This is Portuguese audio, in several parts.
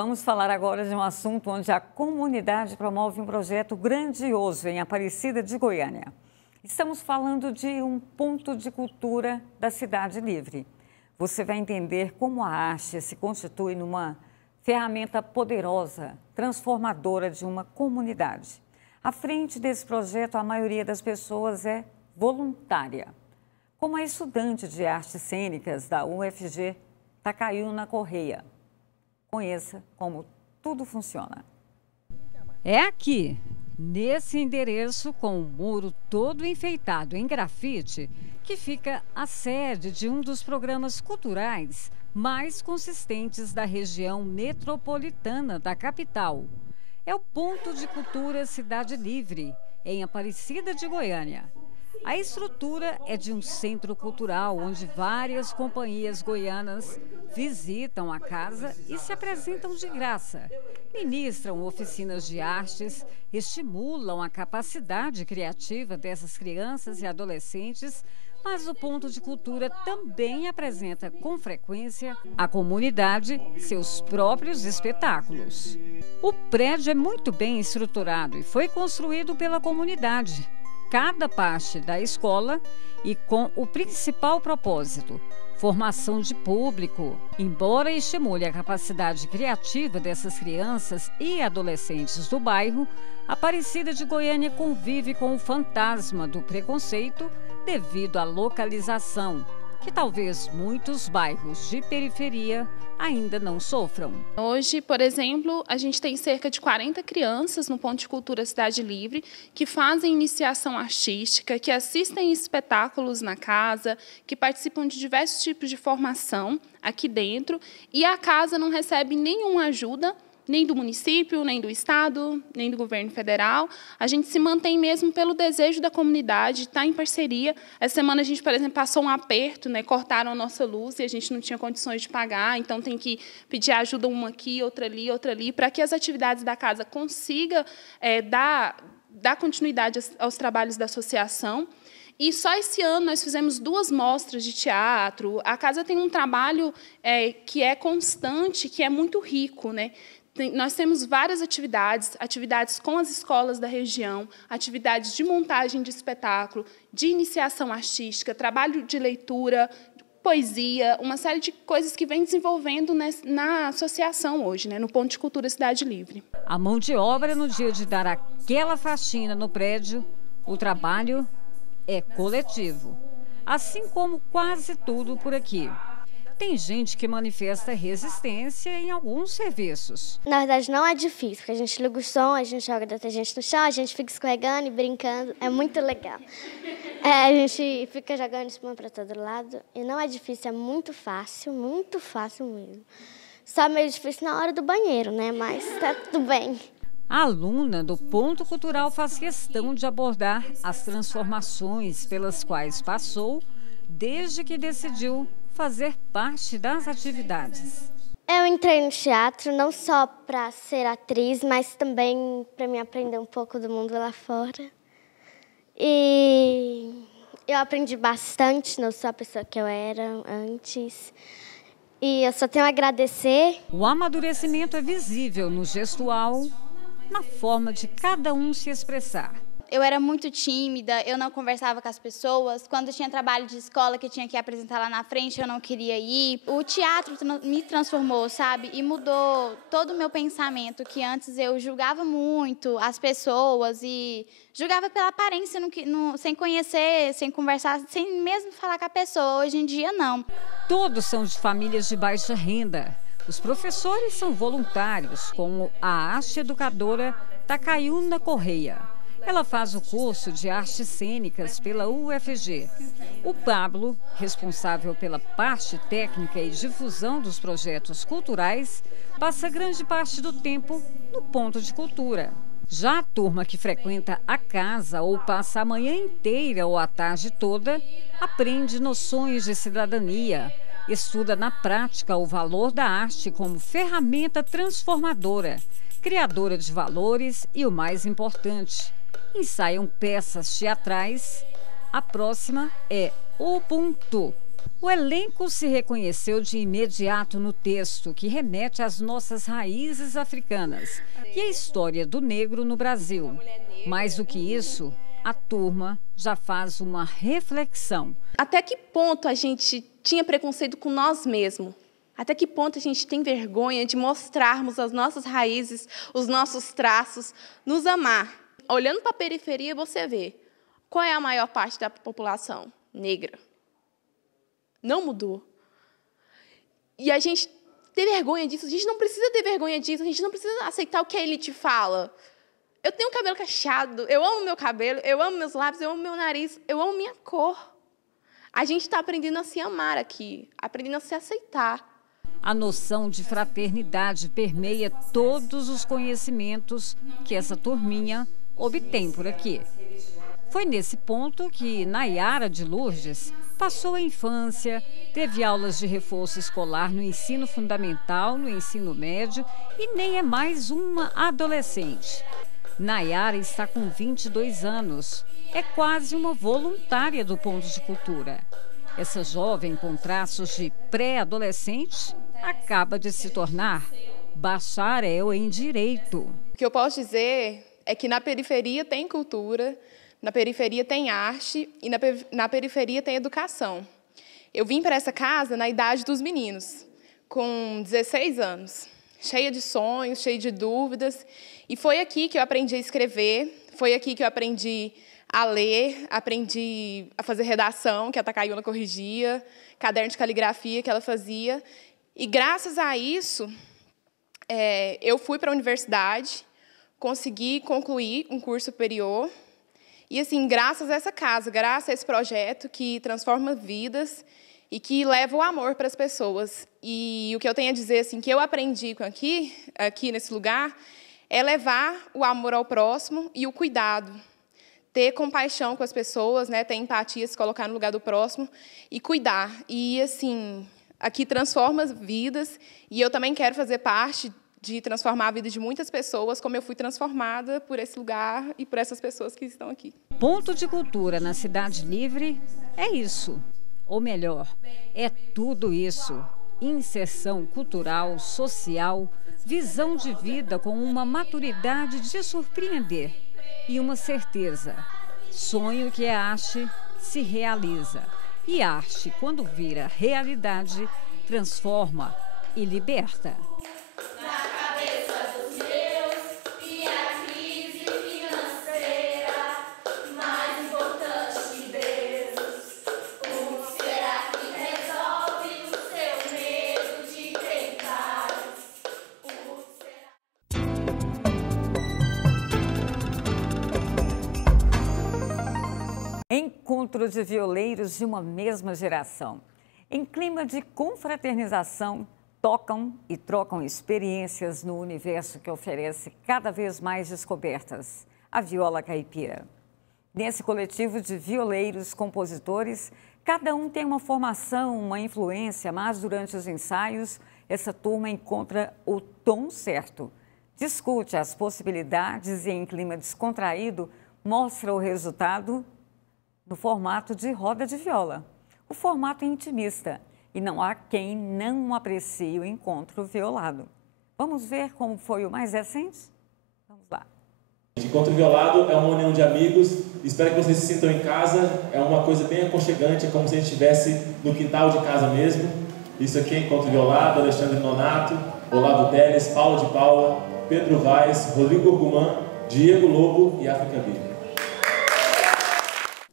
Vamos falar agora de um assunto onde a comunidade promove um projeto grandioso em Aparecida de Goiânia. Estamos falando de um ponto de cultura da Cidade Livre. Você vai entender como a arte se constitui numa ferramenta poderosa, transformadora de uma comunidade. À frente desse projeto, a maioria das pessoas é voluntária. Como a estudante de artes cênicas da UFG, Takayuna Correia. Conheça como tudo funciona. É aqui, nesse endereço, com o muro todo enfeitado em grafite, que fica a sede de um dos programas culturais mais consistentes da região metropolitana da capital. É o Ponto de Cultura Cidade Livre, em Aparecida de Goiânia. A estrutura é de um centro cultural onde várias companhias goianas visitam a casa e se apresentam de graça. Ministram oficinas de artes, estimulam a capacidade criativa dessas crianças e adolescentes, mas o Ponto de Cultura também apresenta com frequência à comunidade seus próprios espetáculos. O prédio é muito bem estruturado e foi construído pela comunidade. Cada parte da escola e com o principal propósito, formação de público. Embora estimule a capacidade criativa dessas crianças e adolescentes do bairro, Aparecida de Goiânia convive com o fantasma do preconceito devido à localização, que talvez muitos bairros de periferia ainda não sofram. Hoje, por exemplo, a gente tem cerca de 40 crianças no Ponto de Cultura Cidade Livre que fazem iniciação artística, que assistem espetáculos na casa, que participam de diversos tipos de formação aqui dentro, e a casa não recebe nenhuma ajuda, nem do município, nem do estado, nem do governo federal. A gente se mantém mesmo pelo desejo da comunidade, está em parceria. Essa semana a gente, por exemplo, passou um aperto, né? Cortaram a nossa luz e a gente não tinha condições de pagar, então tem que pedir ajuda uma aqui, outra ali, para que as atividades da casa consigam dar continuidade aos trabalhos da associação. E só esse ano nós fizemos 2 mostras de teatro. A casa tem um trabalho que é constante, que é muito rico, né? Nós temos várias atividades com as escolas da região, atividades de montagem de espetáculo, de iniciação artística, trabalho de leitura, poesia, uma série de coisas que vem desenvolvendo na associação hoje, né, no Ponto de Cultura Cidade Livre. A mão de obra no dia de dar aquela faxina no prédio, o trabalho é coletivo, assim como quase tudo por aqui. Tem gente que manifesta resistência em alguns serviços. Na verdade, não é difícil, porque a gente liga o som, a gente joga detergente no chão, a gente fica escorregando e brincando. É muito legal. A gente fica jogando espuma para todo lado. E não é difícil, é muito fácil mesmo. Só meio difícil na hora do banheiro, né? Mas tá tudo bem. A aluna do Ponto Cultural faz questão de abordar as transformações pelas quais passou desde que decidiu fazer parte das atividades. Eu entrei no teatro não só para ser atriz, mas também para me aprender um pouco do mundo lá fora. E eu aprendi bastante, não sou a pessoa que eu era antes. E eu só tenho a agradecer. O amadurecimento é visível no gestual, na forma de cada um se expressar. Eu era muito tímida, eu não conversava com as pessoas. Quando tinha trabalho de escola que eu tinha que apresentar lá na frente, eu não queria ir. O teatro me transformou, sabe? E mudou todo o meu pensamento, que antes eu julgava muito as pessoas e julgava pela aparência, sem conhecer, sem conversar, sem mesmo falar com a pessoa. Hoje em dia, não. Todos são de famílias de baixa renda. Os professores são voluntários, como a arte educadora Takayuna Correia. Ela faz o curso de artes cênicas pela UFG. O Pablo, responsável pela parte técnica e difusão dos projetos culturais, passa grande parte do tempo no Ponto de Cultura. Já a turma que frequenta a casa ou passa a manhã inteira ou a tarde toda, aprende noções de cidadania, estuda na prática o valor da arte como ferramenta transformadora, criadora de valores e, o mais importante, ensaiam peças teatrais. A próxima é Ubuntu, O elenco se reconheceu de imediato no texto, que remete às nossas raízes africanas e à história do negro no Brasil. Mais do que isso, a turma já faz uma reflexão. Até que ponto a gente tinha preconceito com nós mesmos? Até que ponto a gente tem vergonha de mostrarmos as nossas raízes, os nossos traços, nos amar? Olhando para a periferia, você vê qual é a maior parte da população negra. Não mudou. E a gente ter vergonha disso, a gente não precisa ter vergonha disso, a gente não precisa aceitar o que a elite fala. Eu tenho cabelo cacheado, eu amo meu cabelo, eu amo meus lábios, eu amo meu nariz, eu amo minha cor. A gente está aprendendo a se amar aqui, aprendendo a se aceitar. A noção de fraternidade permeia todos os conhecimentos que essa turminha obtém por aqui. Foi nesse ponto que Nayara de Lourdes passou a infância, teve aulas de reforço escolar no ensino fundamental, no ensino médio e nem é mais uma adolescente. Nayara está com 22 anos, é quase uma voluntária do Ponto de Cultura. Essa jovem com traços de pré-adolescente acaba de se tornar bacharel em Direito. O que eu posso dizer é que na periferia tem cultura, na periferia tem arte e na periferia tem educação. Eu vim para essa casa na idade dos meninos, com 16 anos, cheia de sonhos, cheia de dúvidas. E foi aqui que eu aprendi a escrever, foi aqui que eu aprendi a ler, aprendi a fazer redação, que a Takayuna corrigia, caderno de caligrafia que ela fazia. E, graças a isso, eu fui para a universidade, consegui concluir um curso superior. E, assim, graças a essa casa, graças a esse projeto que transforma vidas e que leva o amor para as pessoas. E o que eu tenho a dizer, assim, que eu aprendi aqui nesse lugar, é levar o amor ao próximo e o cuidado. Ter compaixão com as pessoas, né, ter empatia, se colocar no lugar do próximo e cuidar. E, assim, aqui transforma vidas e eu também quero fazer parte de transformar a vida de muitas pessoas, como eu fui transformada por esse lugar e por essas pessoas que estão aqui. Ponto de Cultura na Cidade Livre é isso. Ou melhor, é tudo isso. Inserção cultural, social, visão de vida com uma maturidade de surpreender e uma certeza. Sonho que a arte se realiza. E arte, quando vira realidade, transforma e liberta. Encontro de violeiros de uma mesma geração. Em clima de confraternização, tocam e trocam experiências no universo que oferece cada vez mais descobertas, a viola caipira. Nesse coletivo de violeiros, compositores, cada um tem uma formação, uma influência, mas durante os ensaios, essa turma encontra o tom certo. Discute as possibilidades e, em clima descontraído, mostra o resultado no formato de roda de viola. O formato é intimista e não há quem não aprecie o encontro violado. Vamos ver como foi o mais recente? Vamos lá. Encontro violado é uma união de amigos. Espero que vocês se sintam em casa. É uma coisa bem aconchegante, é como se a gente estivesse no quintal de casa mesmo. Isso aqui é Encontro Violado, Alexandre Nonato, Olavo Teles, Paulo de Paula, Pedro Vaz, Rodrigo Orgumã, Diego Lobo e África Bíblia.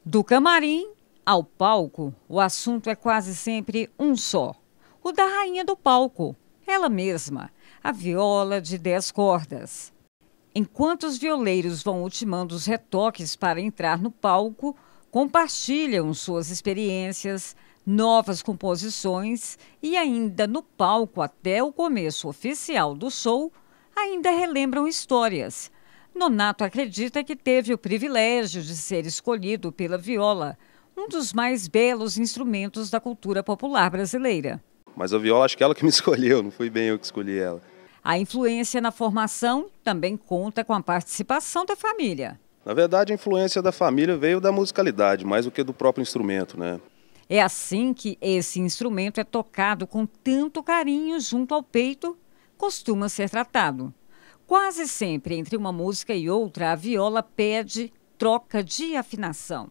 Do camarim ao palco, o assunto é quase sempre um só. O da rainha do palco, ela mesma, a viola de 10 cordas. Enquanto os violeiros vão ultimando os retoques para entrar no palco, compartilham suas experiências, novas composições e ainda no palco até o começo oficial do show, ainda relembram histórias. Nonato acredita que teve o privilégio de ser escolhido pela viola, um dos mais belos instrumentos da cultura popular brasileira. Mas a viola, acho que ela que me escolheu, não fui bem eu que escolhi ela. A influência na formação também conta com a participação da família. Na verdade, a influência da família veio da musicalidade, mais do que do próprio instrumento, né? É assim que esse instrumento é tocado com tanto carinho junto ao peito, costuma ser tratado. Quase sempre, entre uma música e outra, a viola pede troca de afinação.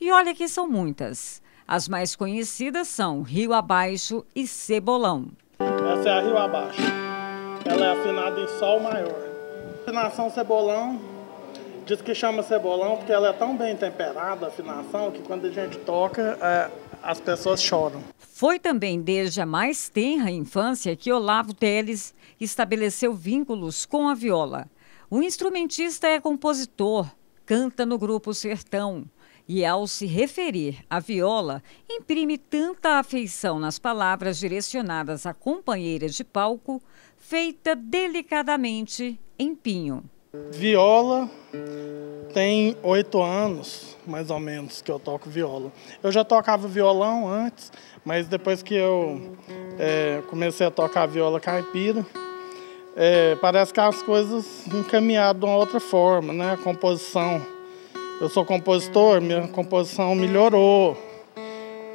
E olha que são muitas. As mais conhecidas são Rio Abaixo e Cebolão. Essa é a Rio Abaixo. Ela é afinada em Sol maior. Afinação Cebolão, diz que chama Cebolão porque ela é tão bem temperada, a afinação, que quando a gente toca, as pessoas choram. Foi também desde a mais tenra infância que Olavo Teles estabeleceu vínculos com a viola. O instrumentista é compositor, canta no grupo Sertão e, ao se referir à viola, imprime tanta afeição nas palavras direcionadas à companheira de palco, feita delicadamente em pinho. Viola tem 8 anos, mais ou menos, que eu toco viola. Eu já tocava violão antes, mas depois que eu comecei a tocar viola caipira, parece que as coisas encaminharam de uma outra forma, né? A composição. Eu sou compositor, minha composição melhorou,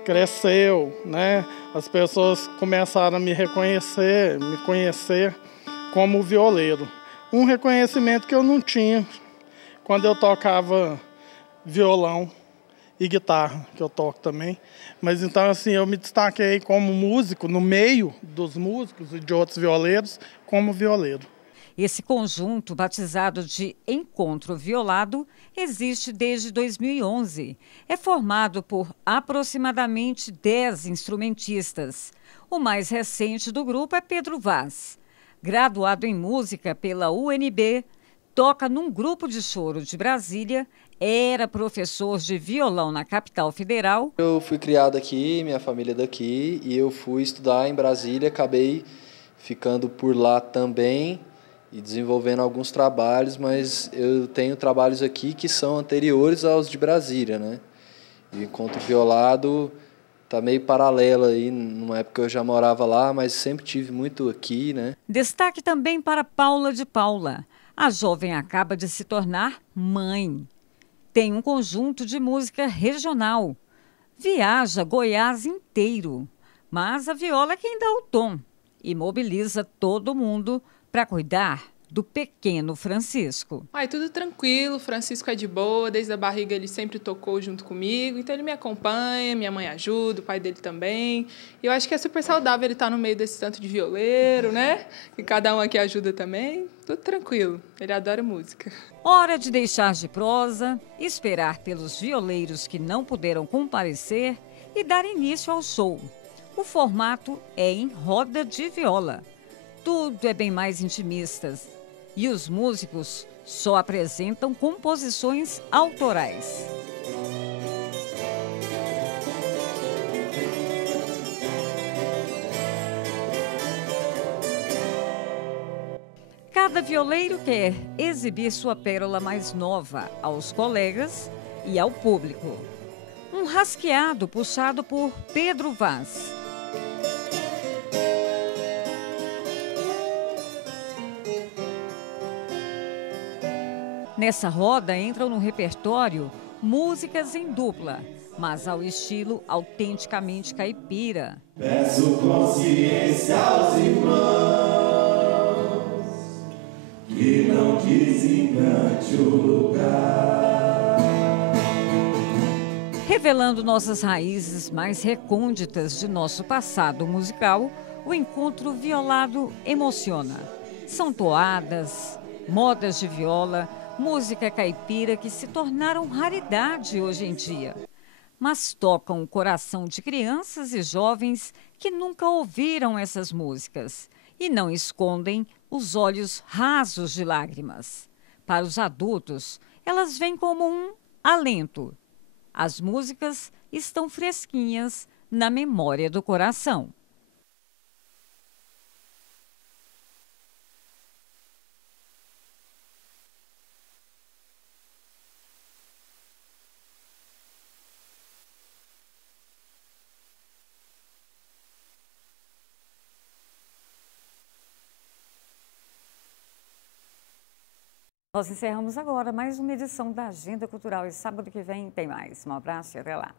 cresceu, né? As pessoas começaram a me reconhecer, me conhecer como violeiro. Um reconhecimento que eu não tinha quando eu tocava violão e guitarra, que eu toco também. Mas então, assim, eu me destaquei como músico, no meio dos músicos e de outros violeiros, como violeiro. Esse conjunto, batizado de Encontro Violado, existe desde 2011. É formado por aproximadamente 10 instrumentistas. O mais recente do grupo é Pedro Vaz. Graduado em música pela UNB, toca num grupo de choro de Brasília, era professor de violão na capital federal. Eu fui criado aqui, minha família é daqui, e eu fui estudar em Brasília, acabei ficando por lá também e desenvolvendo alguns trabalhos, mas eu tenho trabalhos aqui que são anteriores aos de Brasília, né? E o Encontro Violado está meio paralelo aí, numa época eu já morava lá, mas sempre tive muito aqui, né? Destaque também para Paula de Paula. A jovem acaba de se tornar mãe. Tem um conjunto de música regional. Viaja Goiás inteiro. Mas a viola é quem dá o tom e mobiliza todo mundo para cuidar do pequeno Francisco. Tudo tranquilo, Francisco é de boa, desde a barriga ele sempre tocou junto comigo, então ele me acompanha, minha mãe ajuda, o pai dele também. E eu acho que é super saudável ele estar no meio desse tanto de violeiro, né? E cada um aqui ajuda também, tudo tranquilo, ele adora música. Hora de deixar de prosa, esperar pelos violeiros que não puderam comparecer e dar início ao show. O formato é em roda de viola. Tudo é bem mais intimista. E os músicos só apresentam composições autorais. Cada violeiro quer exibir sua pérola mais nova aos colegas e ao público. Um rasqueado puxado por Pedro Vaz. Nessa roda entram no repertório músicas em dupla, mas ao estilo autenticamente caipira. Peço consciência aos irmãos que não desencante o lugar. Revelando nossas raízes mais recônditas de nosso passado musical, o Encontro Violado emociona. São toadas, modas de viola, música caipira que se tornaram raridade hoje em dia, mas tocam o coração de crianças e jovens que nunca ouviram essas músicas e não escondem os olhos rasos de lágrimas. Para os adultos, elas vêm como um alento. As músicas estão fresquinhas na memória do coração. Nós encerramos agora mais uma edição da Agenda Cultural e sábado que vem tem mais. Um abraço e até lá.